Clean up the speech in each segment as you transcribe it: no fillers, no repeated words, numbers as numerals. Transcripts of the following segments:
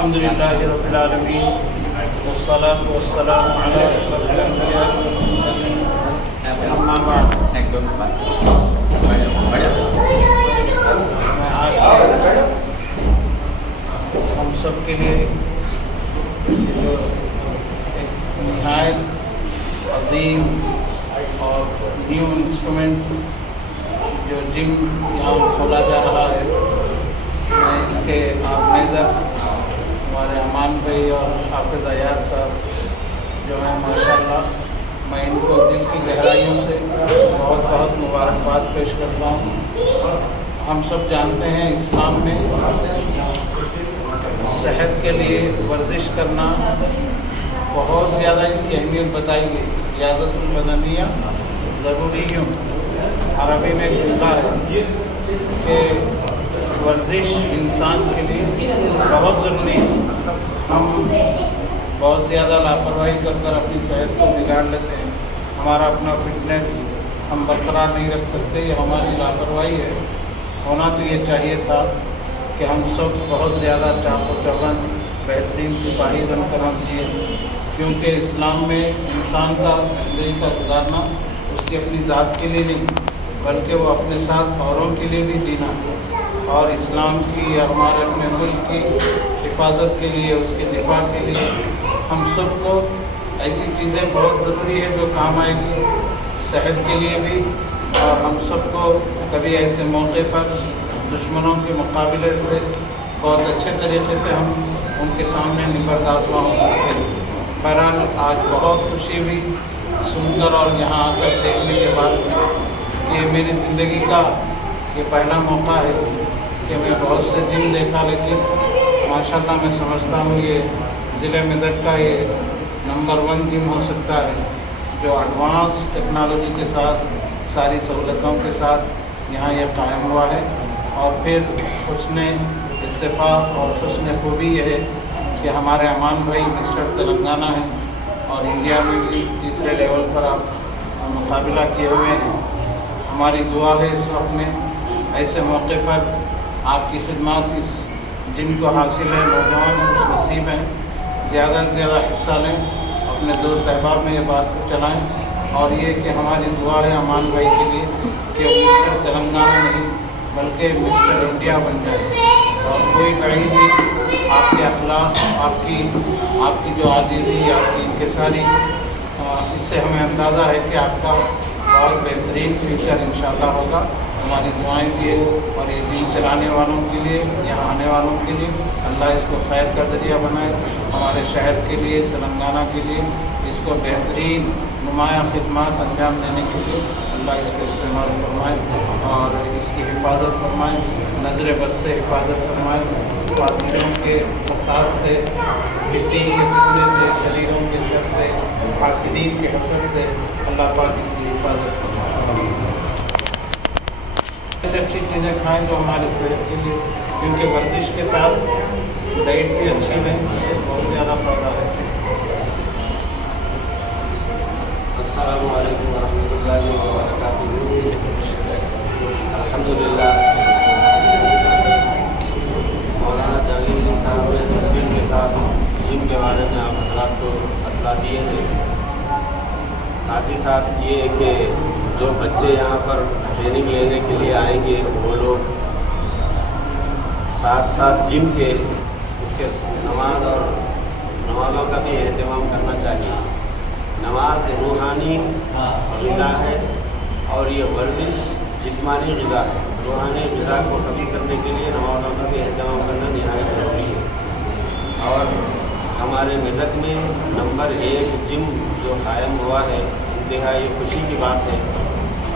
الحمد للہ رب العالمین والصلاة والسلام علی اشرف الانبیاء والمرسلین اما بعد۔ میں آج ہم سب کے لیے جو ایک نہایت عظیم اور نیو انسٹرومنٹس جو جم یہاں کھولا جا رہا ہے، میں اس کے آرگنائزر ہمارے امان بھائی اور حافظ ایاز صاحب جو ہیں ماشاءاللہ، میں ان کو دل کی گہرائیوں سے بہت بہت مبارکباد پیش کرتا ہوں۔ ہم سب جانتے ہیں اسلام میں صحت کے لیے ورزش کرنا بہت زیادہ اس کی اہمیت بتائی گئی۔ ریاضت البدنیہ ضروریوں عربی میں جملہ ہے کہ ورزش انسان کے لیے بہت ضروری ہے۔ ہم بہت زیادہ لاپرواہی کر اپنی صحت کو بگاڑ لیتے ہیں، ہمارا اپنا فٹنس ہم برقرار نہیں رکھ سکتے، یہ ہماری لاپرواہی ہے۔ ہونا تو یہ چاہیے تھا کہ ہم سب بہت زیادہ چاق و چوبند بہترین سپاہی بن کر ہم جیے، کیونکہ اسلام میں انسان کا زندگی کا گزارنا اس کی اپنی ذات کے لیے نہیں بلکہ وہ اپنے ساتھ اوروں کے لیے بھی جینا ہے، اور اسلام کی یا ہمارے اپنے ملک کی حفاظت کے لیے، اس کے دفاع کے لیے ہم سب کو ایسی چیزیں بہت ضروری ہے جو کام آئے گی صحت کے لیے بھی، اور ہم سب کو کبھی ایسے موقع پر دشمنوں کے مقابلے سے بہت اچھے طریقے سے ہم ان کے سامنے نبرد آزما ہو سکتے ہیں۔ بہرحال آج بہت خوشی ہوئی سن کر اور یہاں آ کر دیکھنے کے بعد کہ میری زندگی کا یہ پہلا موقع ہے کہ میں بہت سے جم دیکھا، لیکن ماشاءاللہ میں سمجھتا ہوں یہ ضلع میدک کا یہ نمبر 1 جم ہو سکتا ہے جو ایڈوانس ٹیکنالوجی کے ساتھ ساری سہولتوں کے ساتھ یہاں یہ قائم ہوا ہے۔ اور پھر حسن اتفاق اور حسن خوبی یہ ہے کہ ہمارے امان بھائی مسٹر تلنگانہ ہیں اور انڈیا میں بھی تیسرے لیول پر آپ مقابلہ کیے ہوئے ہیں۔ ہماری دعا ہے اس وقت میں ایسے موقع پر آپ کی خدمات اس جن کو حاصل ہے، نوجوان خوش نصیب ہیں، زیادہ سے زیادہ حصہ لیں، اپنے دوست احباب میں یہ بات کو چلائیں، اور یہ کہ ہماری دعا ہے امان بھائی کے لیے کہ وہ مسٹر تلنگانہ نہیں بلکہ مسٹر انڈیا بن جائے، اور کوئی بعید نہیں، آپ کے اخلاق، آپ کی جو عاجزی، آپ کی انکساری، اس سے ہمیں اندازہ ہے کہ آپ کا بہت بہترین فیوچر انشاءاللہ ہوگا۔ ہماری دعائیں دیے، اور یہ دین چلانے والوں کے لیے، یہاں آنے والوں کے لیے اللہ اس کو خیر کا ذریعہ بنائے، ہمارے شہر کے لیے، تلنگانہ کے لیے اس کو بہترین نمایاں خدمات انجام دینے کے لیے اللہ اس کو استعمال فرمائے اور اس کی حفاظت فرمائے، نظر بد سے حفاظت فرمائے، فاسدوں کے فساد سے، مٹی کے فتنے سے، شریروں کے شر سے، حاسدین کے حسد سے اللہ پاک اس کی حفاظت فرمائے۔ ایسے اچھی چیزیں کھائیں جو ہمارے صحت کے لیے، کیونکہ ورزش کے ساتھ ڈائٹ بھی اچھی لیں، بہت زیادہ فائدہ ہے۔ السلام علیکم ورحمۃ اللہ وبرکاتہ۔ الحمدللہ مولانا جلیل الدین صاحب نے تفصیل کے ساتھ جم کے بارے میں آپ حضرات کو اطلاع دیے ہیں۔ ساتھ ہی ساتھ یہ کہ جو بچے یہاں پر ٹریننگ لینے کے لیے آئیں گے وہ لوگ ساتھ ساتھ جم کے اس کے نماز اور نمازوں کا بھی اہتمام کرنا چاہیے۔ نماز روحانی غذا ہے اور یہ ورزش جسمانی غذا ہے۔ روحانی غذا کو کبھی کرنے کے لیے نمازوں کا بھی اہتمام کرنا نہایت ضروری ہے۔ اور ہمارے میدک میں نمبر 1 جم جو قائم ہوا ہے، انتہائی خوشی کی بات ہے،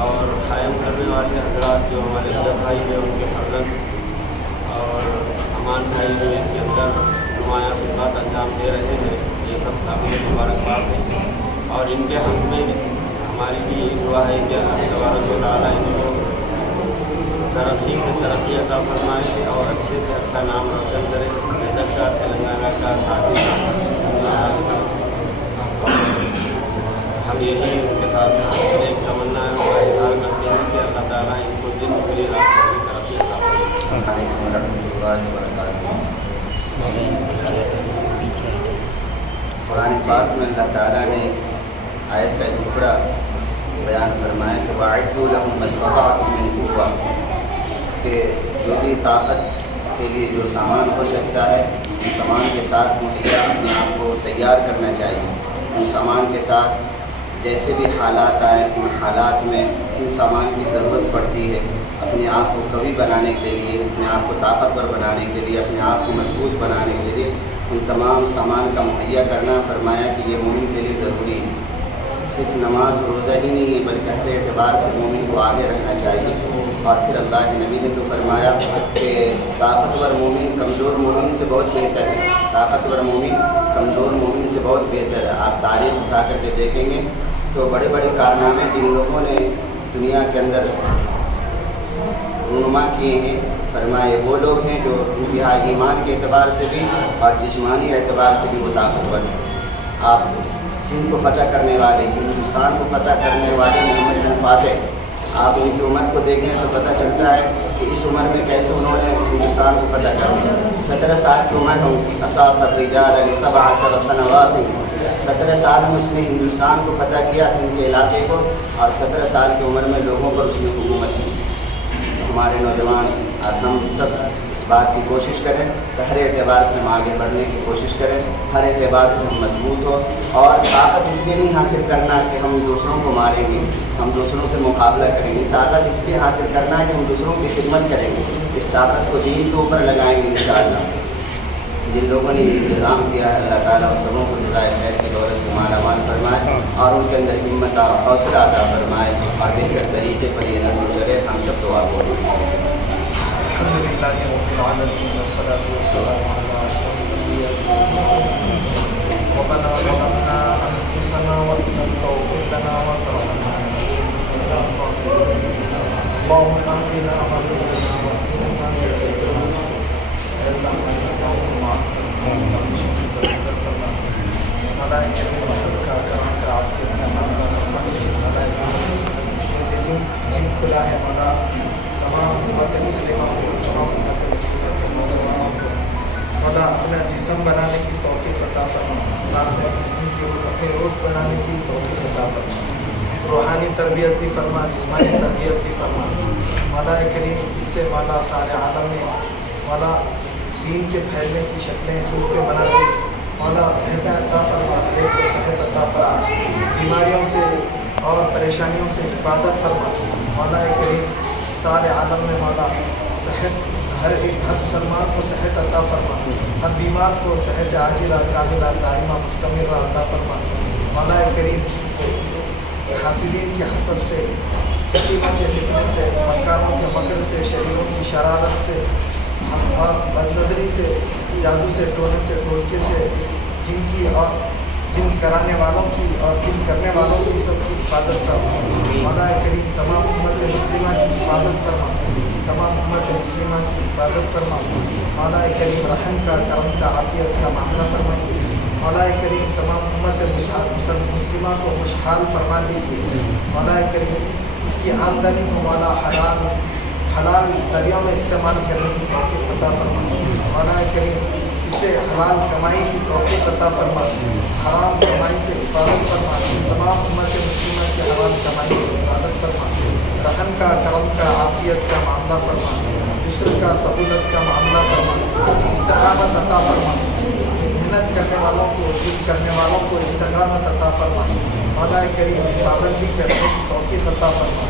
اور قائم کرنے والے حضرات جو ہمارے حضرت بھائی ہیں، ان کے فرزند اور امان بھائی جو اس کے اندر نمایاں خدمات انجام دے رہے ہیں، یہ سب قابل مبارکباد ہے۔ اور ان کے حق میں ہماری بھی یہی دعا ہے کہ اللہ تبارک و تعالیٰ ان کو ترقی سے ترقی عطا فرمائے اور اچھے سے اچھا نام روشن کرے، میدک کا، تلنگانہ کا، ساتھ ہی ساتھ ہندوستان کا۔ ہم یہی ان کے ساتھ ایک تمنا کا اظہار کرتے ہیں کہ اللہ تعالیٰ ان کو دن کے لیے رات کی ترقی عطا فرمائے۔ ورحمۃ اللہ وبرکاتہ۔ قرآن پاک میں اللہ تعالیٰ نے آیت کا ایک ٹکڑا بیان فرمایا کہ وَأَعِدُّوا لَهُم مَّا اسْتَطَعْتُم مِّن قُوَّةٍ، کہ جو بھی طاقت کے لیے جو سامان ہو سکتا ہے اس سامان کے ساتھ مہیا اپنے آپ کو تیار کرنا چاہیے. ان سامان کے ساتھ جیسے بھی حالات آئیں ان حالات میں کن سامان کی ضرورت پڑتی ہے اپنے آپ کو قوی بنانے کے لیے، اپنے آپ کو طاقتور بنانے کے لیے، اپنے آپ کو مضبوط بنانے کے لیے ان تمام سامان کا مہیا کرنا فرمایا کہ یہ مومن کے لیے ضروری ہے. صرف نماز روزہ ہی نہیں ہے بلکہ ہر اعتبار سے مومن کو آگے رکھنا چاہیے. اور پھر اللہ کے نبی نے تو فرمایا کہ طاقتور مومن کمزور مومن سے بہت بہتر ہے. طاقتور مومن کمزور مومن سے بہت بہتر ہے. آپ تاریخ اٹھا کر کے دیکھیں گے تو بڑے بڑے کارنامے جن لوگوں نے دنیا کے اندر رونما کیے ہیں فرمائے وہ لوگ ہیں جو انتہا ایمان کے اعتبار سے بھی اور جسمانی اعتبار سے بھی وہ طاقتور ہیں. آپ سندھ کو فتح کرنے والے، ہندوستان کو فتح کرنے والے محمد بن فاتح، آپ ان کی عمر کو دیکھیں تو پتہ چلتا ہے کہ اس عمر میں کیسے انہوں نے ہندوستان کو فتح کر دیا. 17 سال کی عمر ہوں اساس الرجال ل17 سنوات، 17 سال میں اس نے ہندوستان کو فتح کیا، سندھ کے علاقے کو، اور 17 سال کی عمر میں لوگوں پر اس نے حکومت کی. ہمارے نوجوان اور ہم سب اس بات کی کوشش کریں کہ ہر اعتبار سے ہم آگے بڑھنے کی کوشش کریں، ہر اعتبار سے ہم مضبوط ہو. اور طاقت اس لیے نہیں حاصل کرنا کہ ہم دوسروں کو ماریں گے، ہم دوسروں سے مقابلہ کریں گے. طاقت اس لیے حاصل کرنا ہے کہ ہم دوسروں کی خدمت کریں گے. اس طاقت کو دین کے اوپر لگائیں گے انشاءاللہ. جن لوگوں نے یہ انتظام کیا ہے اللہ تعالیٰ ان سبوں کو جزائے خیر کی دولت سے مالا مال فرمائے اور ان کے اندر ہمت اور حوصلہ عطا فرمائے اور بہتر طریقے پر یہ نظم چلے. ہم سب دعا کو الحمدللہ رب العالمین والصلاة والسلام علی اشرف الانبیاء ربنا ظلمنا انفسنا وان لم تغفر لنا وترحمنا لنكونن من الخاسرين. اللهم اهدنا واهدنا واهدنا اللہ ہمارے معاف فرما. ملائکہ رحمت کا کرم کا عافیت کا معاملہ فرما. ملائکہ جن کھلا ہے مولا تمام امت مسلمہ کو، تمام امت مسلمہ کے نوجوانوں کو مولا اپنا جسم بنانے کی توفیق عطا فرما. ساتھ میں ان کی اپنے روح بنانے کی توفیق عطا فرما. روحانی تربیت بھی فرما، جسمانی تربیت بھی فرما. مولا کریم اس سے مولا سارے عالم میں مولا دین کے پھیلنے کی شکلیں صورتیں بنا کے مولا صحت عطا فرما، ایک کو صحت عطا فرما، بیماریوں سے اور پریشانیوں سے حفاظت فرما. مولا کریم سارے عالم میں مولا صحت، ہر مسلمان کو صحت عطا فرما، ہر بیمار کو صحت عاجلہ کاملہ دائمہ مستمرہ عطا فرما. مولا کریم حاسدین کے حسد سے، فتنہ کے فتنے سے، مکاروں کے مکر سے، شریروں کی شرارت سے، اور بد نظری سے، جادو سے، ٹونے سے، ٹولکے سے، جن کی اور جن کرانے والوں کی اور جن کرنے والوں کی سب کی حفاظت فرما. مولا کریم تمام امت مسلمہ کی حفاظت فرما، تمام امت مسلمہ کی حفاظت فرما. مولا کریم رحم کا، کرم کا، عافیت کا معاملہ فرمائیے. مولا کریم تمام امت مسلمہ کو خوشحال فرما دیجیے. مولا کریم اس کی آمدنی کو مولا حلال ذریعوں میں استعمال کرنے کی توفیق عطا فرما. مولا کریم اسے حلال کمائی کی توفیق عطا فرما، حرام کمائی سے حفاظت فرما. تمام امت مسلمہ کی حرام کمائی سے حفاظت فرما. رحم کا، کرم کا، عافیت کا معاملہ فرما. دوسر کا سہولت کا معاملہ فرما. استقامت عطا فرما. محنت کرنے والوں کو، ضد کرنے والوں کو استقامت عطا فرما. مولا کریم پابندی کرنے کی توفیق عطا فرما.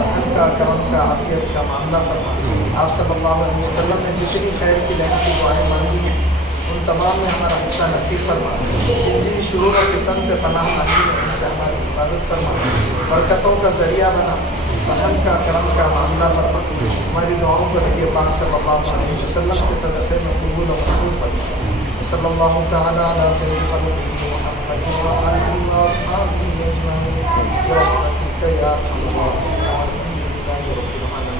رحم کا، کرم کا، عافیت کا معاملہ فرما. آپ صلی اللہ علیہ وسلم نے جتنی خیر کی لائن کی دعائیں مانگی ہیں ان تمام میں ہمارا حصہ نصیب فرما. جن شرور و فتن سے پناہ مانگی ہے ان سے ہماری حفاظت فرما. برکتوں کا ذریعہ بنا. رحم کا، کرم کا معاملہ فرما. ہماری دعاؤں کو نبی پاک صلی اللہ علیہ وسلم کے صدقے میں قبول و منظور فرما. صلی اللہ تعالیٰ علی خیر خلقہ محمد وآلہ وأصحابہ اجمعین برحمتک یا ارحم الراحمین. الحمد للہ رب العالمین.